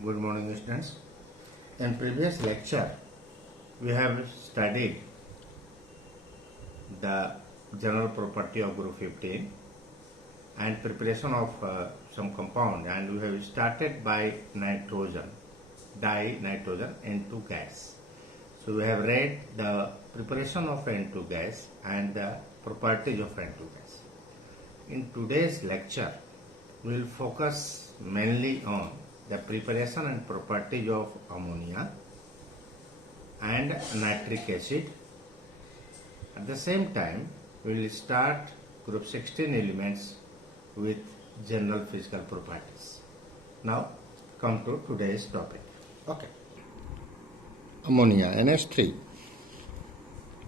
Good morning, students. In previous lecture, we have studied the general property of group 15 and preparation of some compound, and we have started by nitrogen, dinitrogen N2 gas. So we have read the preparation of N2 gas and the properties of N2 gas. In today's lecture, we will focus mainly on the preparation and properties of ammonia and nitric acid. At the same time, we will start group 16 elements with general physical properties. Now, come to today's topic. Okay. Ammonia, NH3.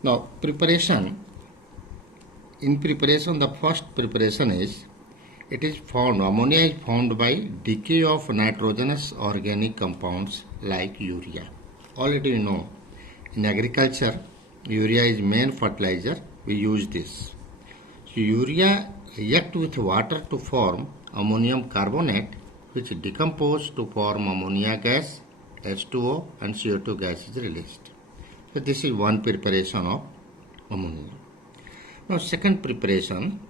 Now, preparation. In preparation, the first preparation is ammonia is found by decay of nitrogenous organic compounds like urea. Already you know, in agriculture, urea is main fertilizer. We use this. So urea react with water to form ammonium carbonate, which decompose to form ammonia gas, H2O, and CO2 gas is released. So this is one preparation of ammonia. Now second preparation,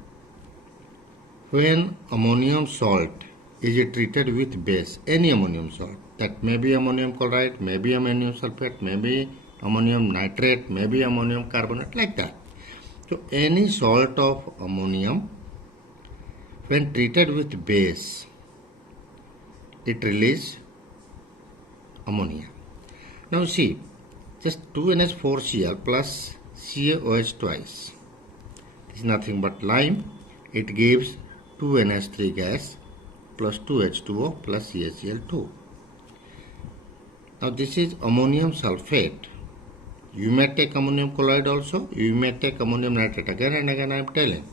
when ammonium salt is treated with base, any ammonium salt, that may be ammonium chloride, may be ammonium sulfate, may be ammonium nitrate, may be ammonium carbonate, like that. So any salt of ammonium, when treated with base, it releases ammonia. Now see, just 2NH4Cl plus CaOH twice is nothing but lime. It gives 2NH3 gas plus 2H2O plus CaCl2. Now this is ammonium sulfate. You may take ammonium chloride also, you may take ammonium nitrate. Again and again I am telling.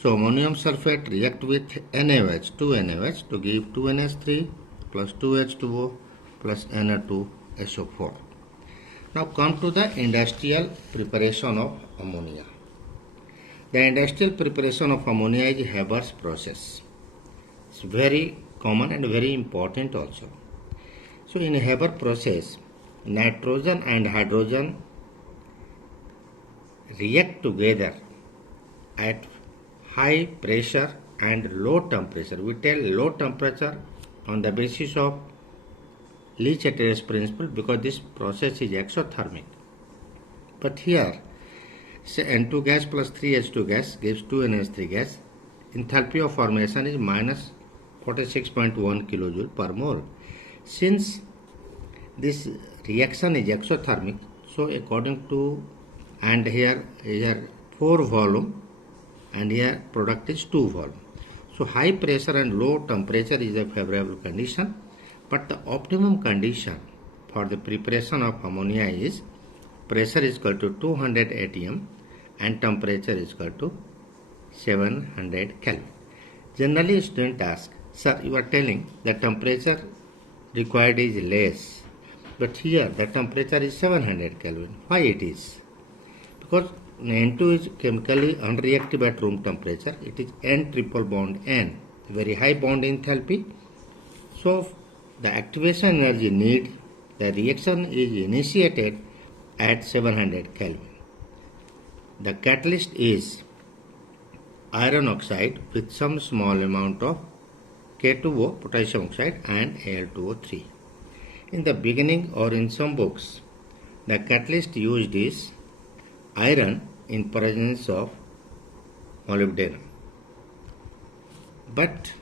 So ammonium sulfate react with NaOH, 2NaOH to give 2NH3 plus 2H2O plus Na2SO4. Now come to the industrial preparation of ammonia. The industrial preparation of ammonia is Haber's process. It's very common and very important also. So in Haber process, nitrogen and hydrogen react together at high pressure and low temperature. We tell low temperature on the basis of Le-Chatelier's principle because this process is exothermic. But here, say N2 gas plus 3H2 gas gives 2NH3 gas. Enthalpy of formation is minus 46.1 kilojoule per mole. Since this reaction is exothermic, so according to, and here 4 volume and here product is 2 volume. So high pressure and low temperature is a favorable condition, but the optimum condition for the preparation of ammonia is pressure is equal to 200 atm and temperature is equal to 700 Kelvin. Generally, student ask, sir, you are telling the temperature required is less, but here the temperature is 700 Kelvin. Why it is? Because N2 is chemically unreactive at room temperature. It is N triple bond N, very high bond enthalpy. So the activation energy need, the reaction is initiated at 700 Kelvin. The catalyst is iron oxide with some small amount of K2O, potassium oxide, and Al2O3. In the beginning or in some books, the catalyst used is iron in presence of molybdenum. But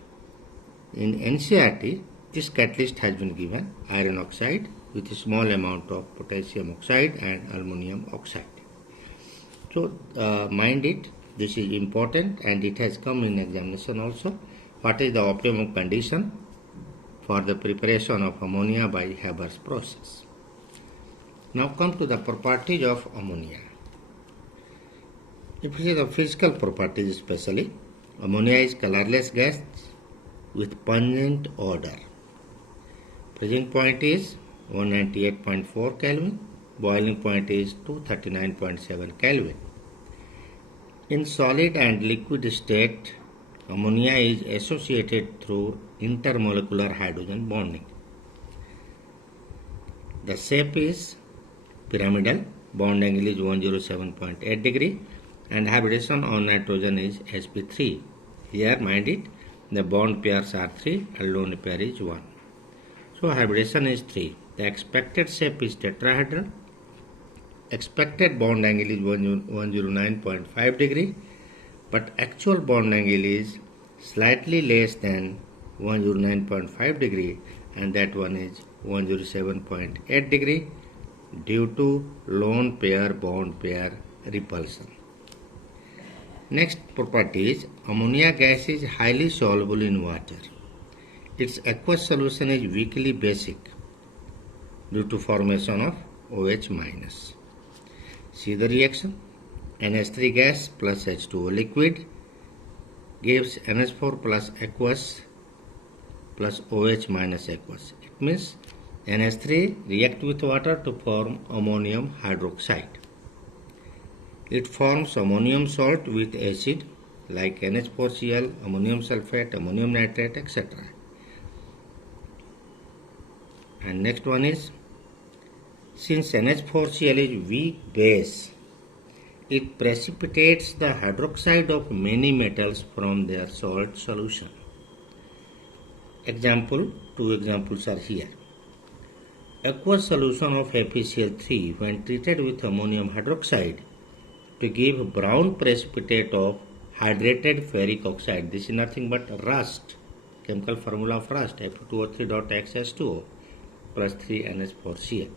in NCERT, this catalyst has been given iron oxide with a small amount of potassium oxide and aluminum oxide. So mind it, this is important and it has come in examination also. What is the optimum condition for the preparation of ammonia by Haber's process? Now come to the properties of ammonia. If you see the physical properties especially, ammonia is colorless gas with pungent odor. Freezing point is 198.4 Kelvin, boiling point is 239.7 Kelvin. In solid and liquid state, ammonia is associated through intermolecular hydrogen bonding. The shape is pyramidal, bond angle is 107.8 degree, and hybridization on nitrogen is sp3. Here, mind it, the bond pairs are 3 and lone pair is 1. So hybridization is 3. The expected shape is tetrahedral. Expected bond angle is 109.5 degree, but actual bond angle is slightly less than 109.5 degree, and that one is 107.8 degree due to lone pair bond pair repulsion. Next property is ammonia gas is highly soluble in water. Its aqueous solution is weakly basic due to formation of OH minus. See the reaction. NH3 gas plus H2O liquid gives NH4 plus aqueous plus OH minus aqueous. It means NH3 react with water to form ammonium hydroxide. It forms ammonium salt with acid like NH4Cl, ammonium sulfate, ammonium nitrate, etc. And next one is, since NH4Cl is weak base, it precipitates the hydroxide of many metals from their salt solution. Two examples are here. Aqueous solution of FeCl3 when treated with ammonium hydroxide to give brown precipitate of hydrated ferric oxide. This is nothing but rust, chemical formula of rust, Fe2O3.X2O plus 3NH4Cl.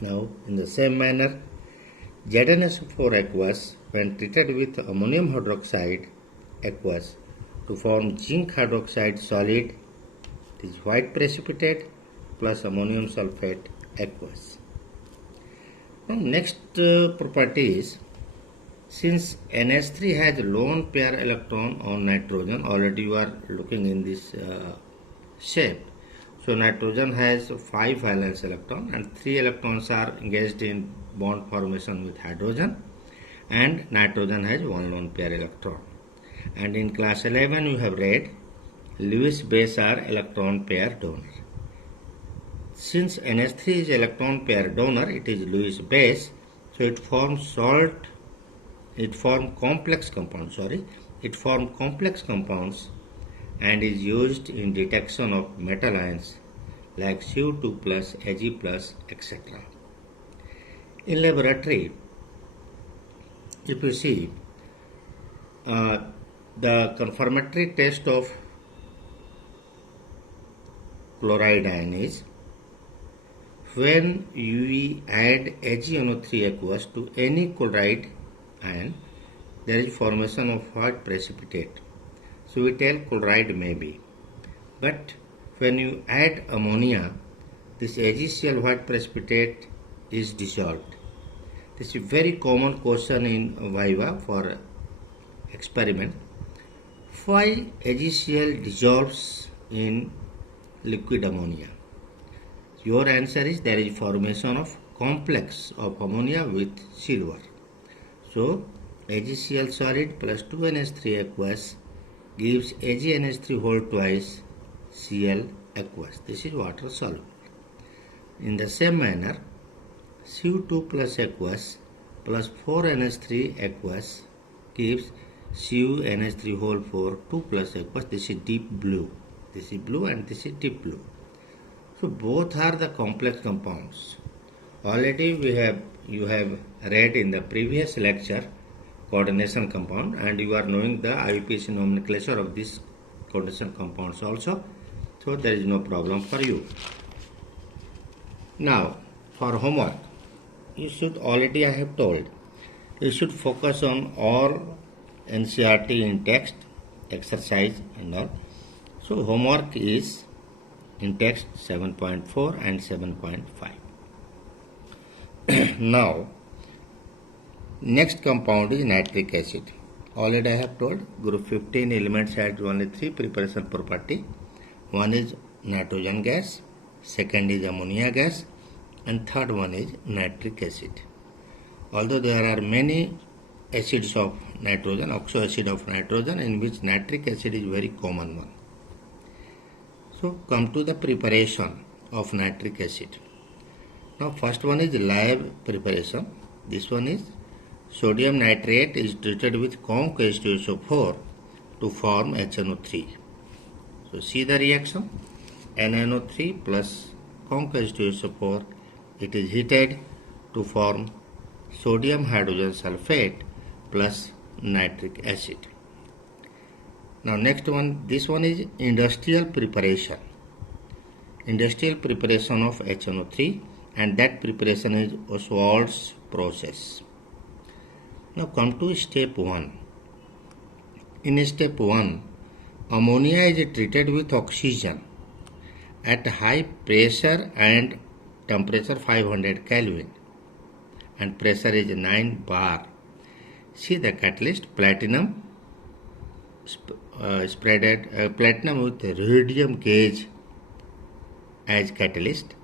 Now, in the same manner, ZnSO4 aqueous when treated with ammonium hydroxide aqueous to form zinc hydroxide solid, this white precipitate plus ammonium sulfate aqueous. Now, next property is, since NH3 has lone pair electron on nitrogen, already you are looking in this shape. So nitrogen has 5 valence electron and 3 electrons are engaged in bond formation with hydrogen, and nitrogen has 1 lone pair electron. And in class 11 you have read Lewis base are electron pair donor. Since NH3 is electron pair donor, it is Lewis base, so it forms complex compounds and is used in detection of metal ions like Cu2 plus, Ag plus, etc. In laboratory, if you see the confirmatory test of chloride ion is, when we add AgNO3 aqueous to any chloride ion, there is formation of white precipitate. So we tell chloride may be. But when you add ammonia, this AgCl white precipitate is dissolved. This is a very common question in Viva for experiment. Why AgCl dissolves in liquid ammonia? Your answer is there is formation of complex of ammonia with silver. So AgCl solid plus 2NH3 aqueous gives AgNH3 whole twice Cl aqueous. This is water soluble. In the same manner, Cu2 plus aqueous plus 4NH3 aqueous gives CuNH3 whole 4 2 plus aqueous. This is deep blue. This is blue and this is deep blue. So both are the complex compounds. Already you have read in the previous lecture coordination compound, and you are knowing the IUPAC nomenclature of these coordination compounds also. So there is no problem for you. Now for homework, you should already, I have told, you should focus on all NCERT in text, exercise and all. So homework is in text 7.4 and 7.5. Now next compound is nitric acid. Already I have told group 15 elements has only 3 preparation property. One is nitrogen gas, second is ammonia gas, and third one is nitric acid. Although there are many acids of nitrogen, oxoacid of nitrogen, in which nitric acid is very common one. So come to the preparation of nitric acid. Now first one is lab preparation. This one is sodium nitrate is treated with conc H2SO4 to form HNO3. So see the reaction. NNO3 plus conc H2SO4, it is heated to form sodium hydrogen sulfate plus nitric acid. Now next one, this one is industrial preparation. Industrial preparation of HNO3, and that preparation is Ostwald's process. Now come to step 1. In step 1, ammonia is treated with oxygen at high pressure and temperature 500 Kelvin, and pressure is 9 bar. See the catalyst, platinum platinum with rhodium gauge as catalyst.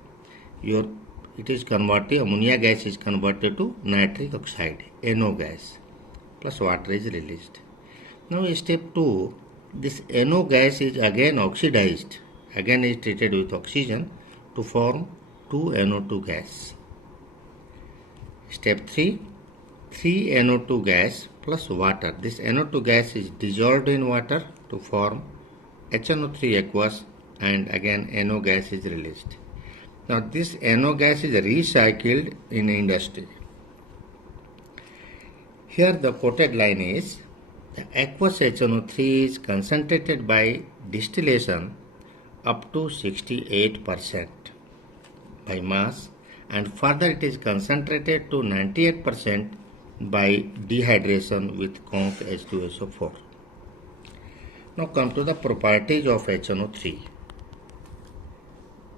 It is converted, ammonia gas is converted to nitric oxide, NO gas, plus water is released. Now step 2, this NO gas is again oxidized, again is treated with oxygen to form 2NO2 gas. Step 3, 3NO2 gas plus water. This NO2 gas is dissolved in water to form HNO3 aqueous, and again NO gas is released. Now this NO gas is recycled in industry. Here the quoted line is, the aqueous HNO3 is concentrated by distillation up to 68% by mass, and further it is concentrated to 98% by dehydration with conc H2SO4. Now come to the properties of HNO3.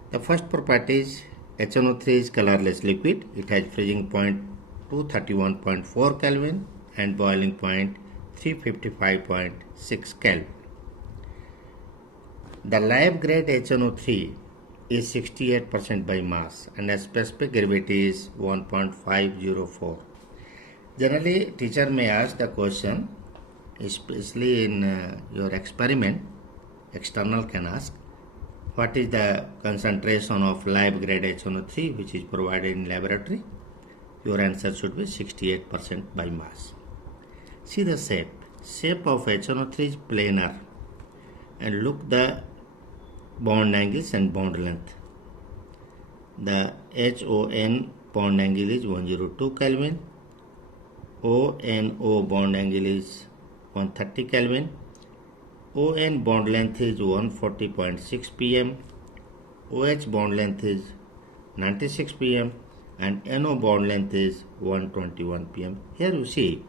The first property is HNO3 is colorless liquid. It has freezing point 231.4 Kelvin and boiling point 355.6 Kelvin. The lab grade HNO3 is 68% by mass, and the specific gravity is 1.504. Generally, teacher may ask the question, especially in your experiment, external can ask, what is the concentration of lab grade HNO3 which is provided in laboratory? Your answer should be 68% by mass. See the shape. Shape of HNO3 is planar, and look the bond angles and bond length. The HON bond angle is 102 Kelvin, ONO bond angle is 130 Kelvin, ON bond length is 140.6 pm, OH bond length is 96 pm, and NO bond length is 121 pm. Here you see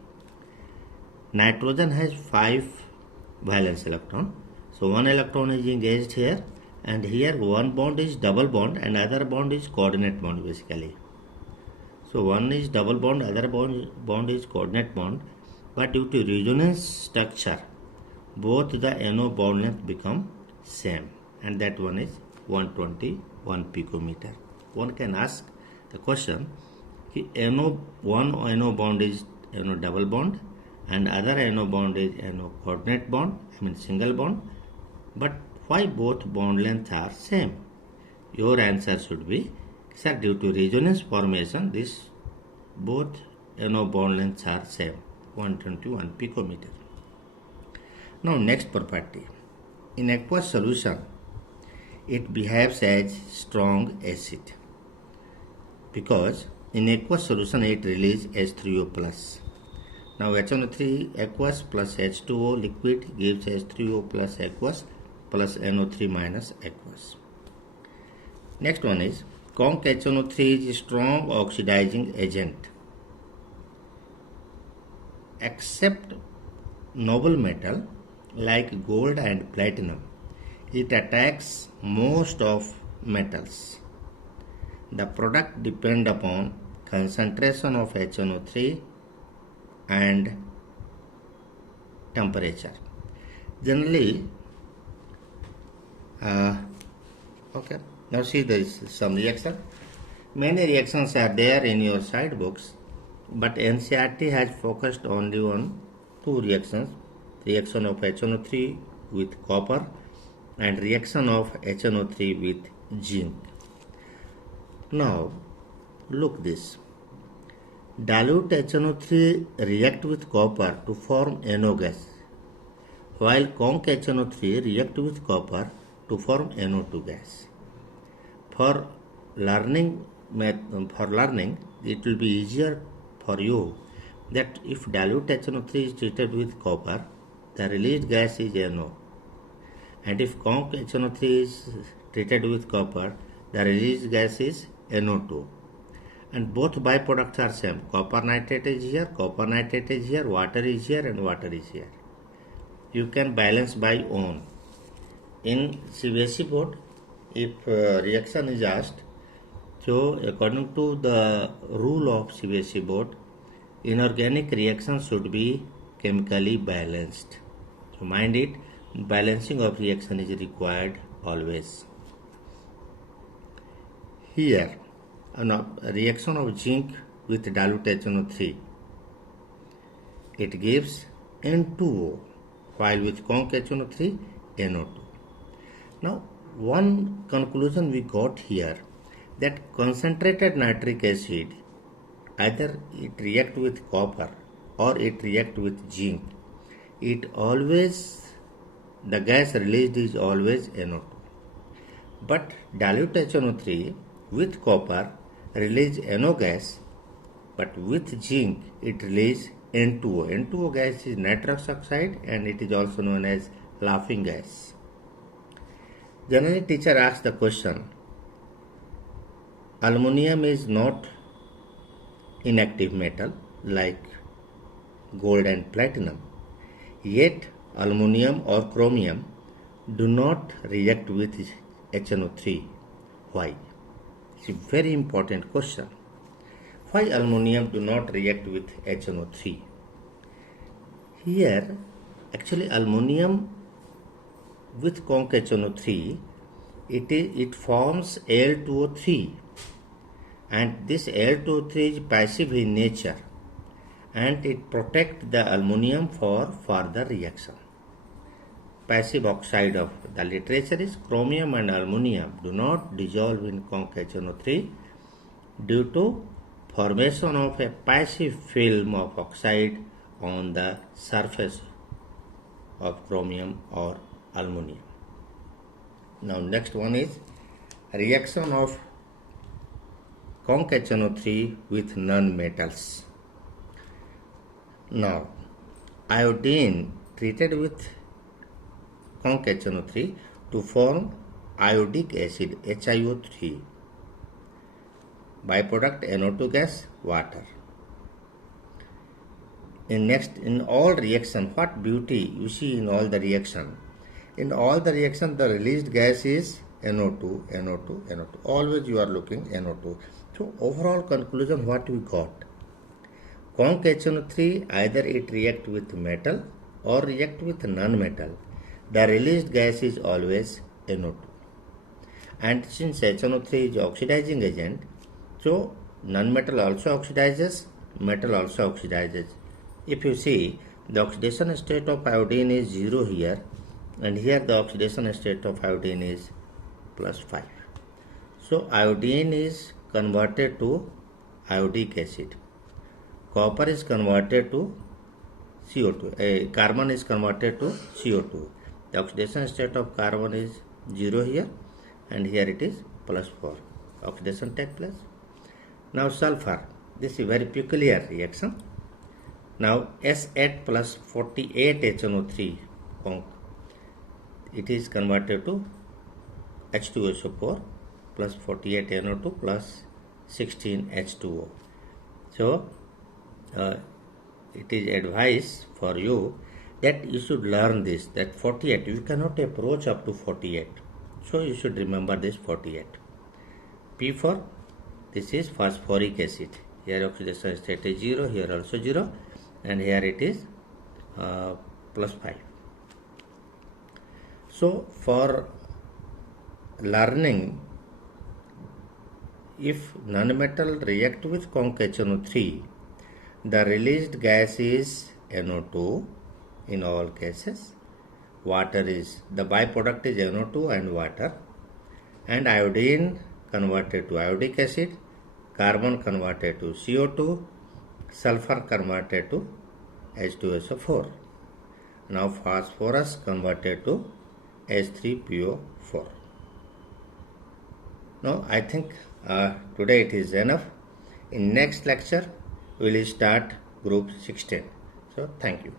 nitrogen has 5 valence electron, so 1 electron is engaged here, and here one bond is double bond and other bond is coordinate bond basically. So one is double bond, other bond is coordinate bond, but due to resonance structure both the NO bond length become same, and that one is 121 picometer. One can ask the question, one NO bond is NO double bond and other NO bond is NO coordinate bond, single bond, but why both bond lengths are same? Your answer should be, sir, due to resonance formation, this both NO bond lengths are same, 121 picometer. Now next property. In aqueous solution, it behaves as strong acid because in aqueous solution it releases H3O plus. Now HNO3 aqueous plus H2O liquid gives H3O plus aqueous plus NO3 minus aqueous. Next one is conc HNO3 is strong oxidizing agent. Except noble metal like gold and platinum, it attacks most of metals. The product depend upon concentration of HNO3 and temperature. Generally, okay, now see this some reaction. Many reactions are there in your side books, but NCERT has focused only on 2 reactions. Reaction of HNO3 with copper and reaction of HNO3 with zinc. Now look this. Dilute HNO3 react with copper to form NO gas, while conc HNO3 react with copper to form NO2 gas. For learning, it will be easier for you that if dilute HNO3 is treated with copper, the released gas is NO. And if conc HNO3 is treated with copper, the released gas is NO2. And both byproducts are same. Copper nitrate is here, copper nitrate is here, water is here, and water is here. You can balance by own. In CBSE board, if reaction is asked, so according to the rule of CBSE board, inorganic reaction should be chemically balanced. So mind it, balancing of reaction is required always. Here, a reaction of zinc with dilute HNO3, it gives N2O, while with conc HNO3, NO2. Now, one conclusion we got here, that concentrated nitric acid, either it react with copper or it react with zinc, the gas released is always NO2. But dilute HNO3 with copper release NO gas, but with zinc it release N2O. N2O gas is nitrous oxide and it is also known as laughing gas. Generally, teacher asks the question, aluminum is not inactive metal like gold and platinum, yet aluminum or chromium do not react with HNO3. Why? It's a very important question. Why aluminum do not react with HNO3? Here, actually aluminum with conc HNO3, it forms Al2O3, and this Al2O3 is passive in nature and it protects the aluminum for further reaction. Passive oxide of the literature is chromium and aluminum do not dissolve in conc HNO3 due to formation of a passive film of oxide on the surface of chromium or aluminum. Now next one is reaction of conc HNO3 with non-metals. Now iodine treated with conc HNO3 to form iodic acid HiO3. Byproduct NO2 gas, water. In all reaction, what beauty you see in all the reaction. In all the reaction, the released gas is NO2, NO2, NO2. Always you are looking NO2. So overall conclusion what we got. Conc HNO3 either it react with metal or react with non-metal. The released gas is always NO2. And since HNO3 is oxidizing agent, so non-metal also oxidizes, metal also oxidizes. If you see, the oxidation state of iodine is 0 here, and here the oxidation state of iodine is +5. So iodine is converted to iodic acid. Copper is converted to CO2. Carbon is converted to CO2. The oxidation state of carbon is 0 here, and here it is +4. Oxidation takes place. Now sulfur. This is a very peculiar reaction. Now S8 plus 48 HNO3 conc, it is converted to H2SO4 plus 48 NO2 plus 16 H2O. So it is advice for you that you should learn this, that 48, you cannot approach up to 48. So you should remember this 48. P4, this is phosphoric acid. Here oxidation state is 0, here also 0, and here it is +5. So for learning, if nonmetal react with conc HNO3, the released gas is NO2 in all cases. Water is, the byproduct is NO2 and water, and iodine converted to iodic acid, carbon converted to CO2, sulfur converted to H2SO4. Now phosphorus converted to H3PO4. Now I think today it is enough. In next lecture we will start group 16. So thank you.